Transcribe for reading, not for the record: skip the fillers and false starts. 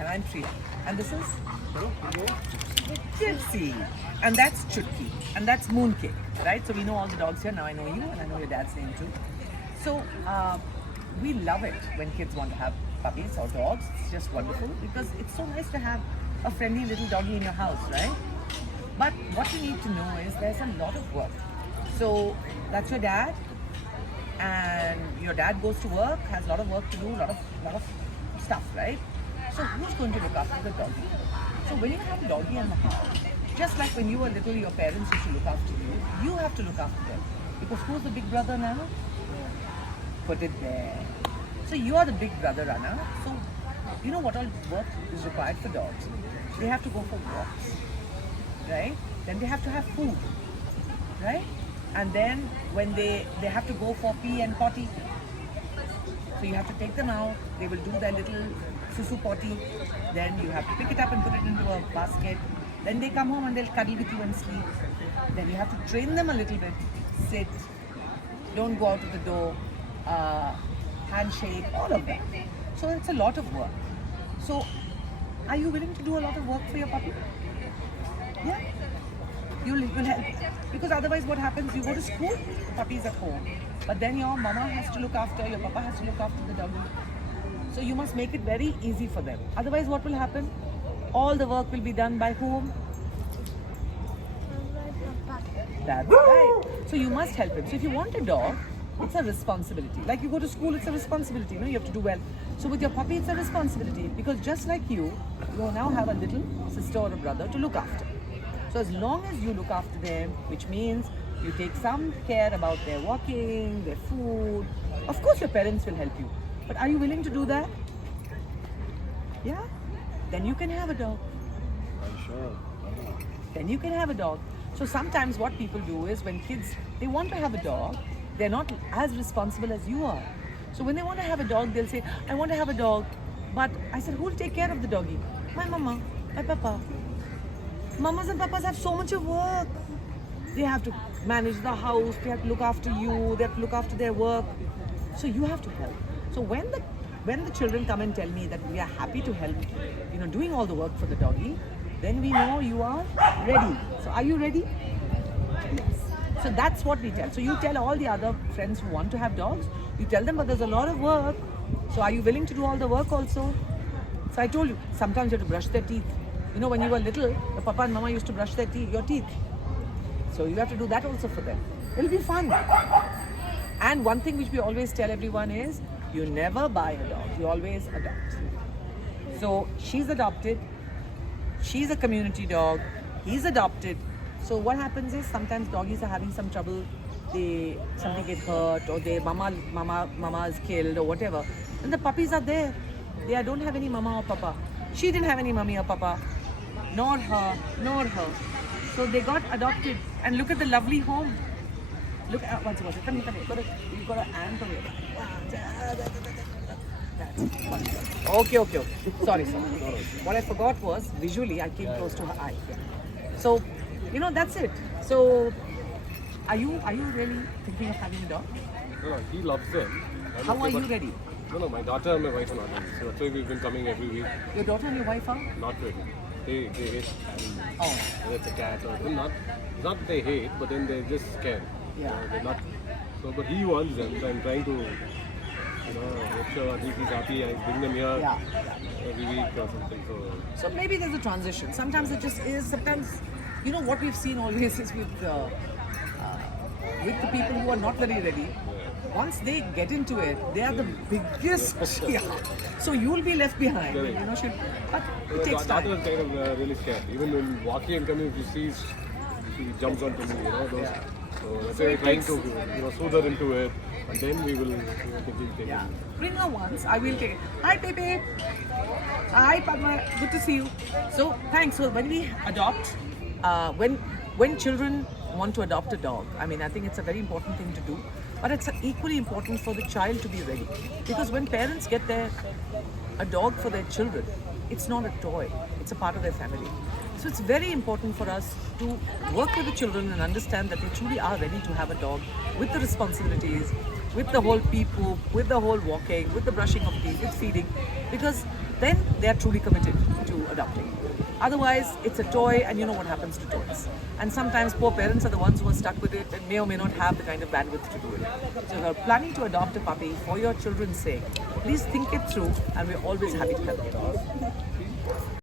And I'm Priya. And this is Gypsy. And that's Chutki. And that's Mooncake. Right? So we know all the dogs here. Now I know you and I know your dad's name too. So we love it when kids want to have puppies or dogs. It's just wonderful because it's so nice to have a friendly little doggy in your house, right? But what you need to know is there's a lot of work. So that's your dad, and your dad goes to work, has a lot of work to do, lot of stuff, right? So who's going to look after the doggy? So when you have a doggy in the house, just like when you were little, your parents used to look after you, you have to look after them. Because who's the big brother now? Put it there. So you are the big brother runner. So you know what all work is required for dogs? They have to go for walks, right? Then they have to have food, right? And then when they have to go for pee and potty, so you have to take them out. They will do their little susu potty. Then you have to pick it up and put it into a basket. Then they come home and they'll cuddle with you and sleep. Then you have to train them a little bit. Sit, don't go out of the door, handshake, all of that. So it's a lot of work. So are you willing to do a lot of work for your puppy? Yeah? You'll help. Because otherwise what happens, you go to school, the puppy's at home. But then your mama has to look after, your papa has to look after the doggy. So you must make it very easy for them. Otherwise what will happen? All the work will be done by whom? That's right. So you must help him. So if you want a dog, it's a responsibility. Like you go to school, it's a responsibility. You know, you have to do well. So with your puppy, it's a responsibility because just like you now have a little sister or a brother to look after. So as long as you look after them, which means you take some care about their walking, their food, of course your parents will help you. But are you willing to do that? Yeah? Then you can have a dog. Sure. Then you can have a dog. So sometimes what people do is when kids, they want to have a dog, they're not as responsible as you are. So when they want to have a dog, they'll say, I want to have a dog. But I said, who'll take care of the doggy? My mama, my papa. Mamas and papas have so much of work. They have to manage the house, they have to look after you, they have to look after their work. So you have to help. So when the children come and tell me that we are happy to help, doing all the work for the doggy, then we know you are ready. So are you ready? Yes. So that's what we tell. So you tell all the other friends who want to have dogs, you tell them, but there's a lot of work. So are you willing to do all the work also? So I told you, sometimes you have to brush their teeth. When you were little, your papa and mama used to brush your teeth. So you have to do that also for them. It'll be fun. And one thing which we always tell everyone is, you never buy a dog, you always adopt. So she's adopted, she's a community dog, he's adopted. So what happens is sometimes doggies are having some trouble, something get hurt or their mama is killed or whatever. And the puppies are there. They don't have any mama or papa. She didn't have any mommy or papa, nor her. So they got adopted. And look at the lovely home. Look at come here. You've got an ant over here. That's wonderful. Okay. Sorry. What I forgot was, visually, I came close to her eye. So, that's it. So, are you really thinking of having a dog? No, he loves them. How are you ready? No, my daughter and my wife are not ready. So that's why we've been coming every week. Your daughter and your wife are? Not ready. They hate animals. Oh. Whether it's a cat or not that they hate, but then they're just scared. Yeah. They're not. So, but he wants them. So I'm trying to, make sure at least he's happy. I bring them here every week or something. So maybe there's a transition. Sometimes it just is. Sometimes, what we've seen always is with the people who are not very ready. Once they get into it, they are the biggest. So you'll be left behind. But it takes That time. was kind of really scared. Even when walking and coming, if you see, she jumps onto me. Those. So that's why we're trying to soothe her into it, and then we will take it. Bring her once. I will take it. Hi, Pepe. Hi, Padma. Good to see you. So thanks. So when we adopt, when children want to adopt a dog, I think it's a very important thing to do. But it's equally important for the child to be ready. Because when parents get a dog for their children, it's not a toy, it's a part of their family. So it's very important for us to work with the children and understand that they truly are ready to have a dog with the responsibilities, with the whole pee poop, with the whole walking, with the brushing of teeth, with feeding. Because then they are truly committed to adopting. Otherwise, it's a toy, and you know what happens to toys. And sometimes poor parents are the ones who are stuck with it and may or may not have the kind of bandwidth to do it. So if you're planning to adopt a puppy for your children's sake, please think it through, and we're always happy to help you.